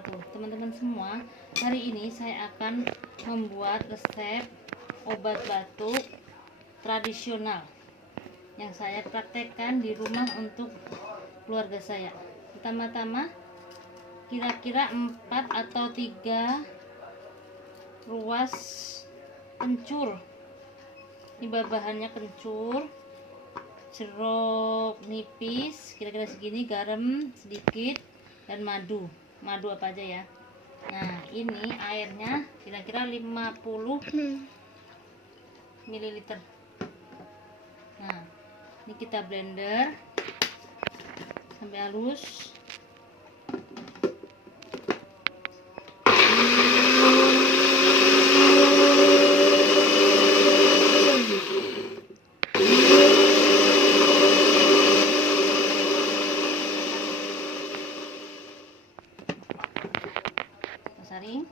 wabarakatuh. Teman-teman semua, hari ini saya akan membuat resep obat batuk tradisional yang saya praktekkan di rumah untuk keluarga saya. Pertama-tama, kira-kira 4 atau 3 ruas kencur. Ini bahannya kencur, jeruk nipis kira-kira segini, garam sedikit, dan madu apa aja ya. Nah, ini airnya kira-kira 50 ml. Nah, ini kita blender sampai halus. Saring.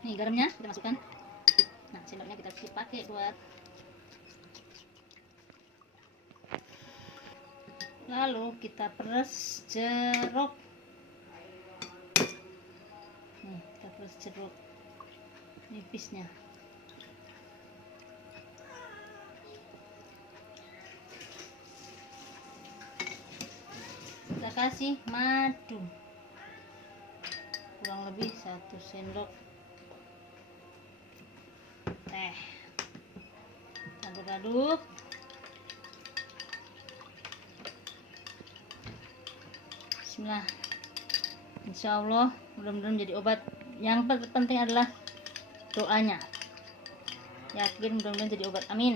Nih garamnya kita masukkan. Nah, sendoknya kita pakai buat. Lalu kita peres jeruk. Nih, kita peres jeruk nipisnya. Kita kasih madu kurang lebih 1 sendok teh. Aduk-aduk. Bismillah. Insya Allah mudah-mudahan menjadi obat. Yang penting adalah doanya. Yakin mudah-mudahan jadi obat. Amin.